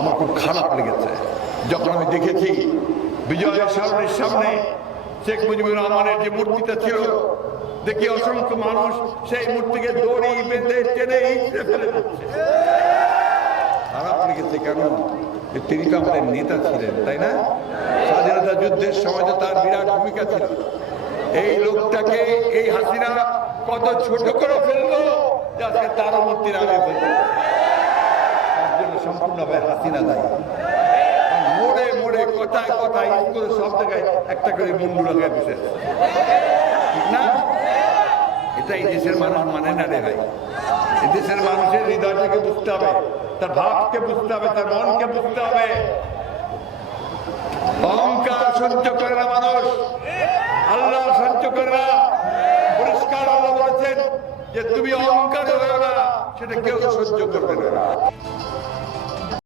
আমার খুব খারাপ লেগেছে যখন আমি দেখেছি বিজয় সরণির সামনে শেখ মুজিবুর রহমানের যে মূর্তিটা ছিল, দেখি অসংখ্য মানুষ সেই মূর্তিকে দড়ি বেঁধে টেনে হিঁচড়ে ফেলে দিচ্ছে। খারাপ লেগেছে কেন? তিনি তো আমাদের নেতা ছিলেন, তাই না? স্বাধীনতা যুদ্ধের সময় তো তার বিরাট ভূমিকা ছিল। এই লোকটাকে এই হাসিনা কত ছোট করে ফেললো যাতে তার মূর্তি নামে ফেলল। তার জন্য সম্পূর্ণভাবে হাসিনা দায়ী। মোড়ে মোড়ে কথায় কথায় স্কুলে সব জায়গায় একটা করে বন্ধু লাগায় বসে, ঠিক না? এটা এই দেশের মানুষ মানে না রে ভাই। এই দেশের মানুষের হৃদয়টাকে বুঝতে হবে, তার ভাবকে বুঝতে হবে, তার মনকে বুঝতে হবে। অহংকার সহ্য করে না মানুষ, আল্লাহ সহ্য করে না। পরিষ্কার আল্লাহ বলেছেন যে তুমি অহংকার হয়ে না, সেটা কেউ সহ্য করবে না।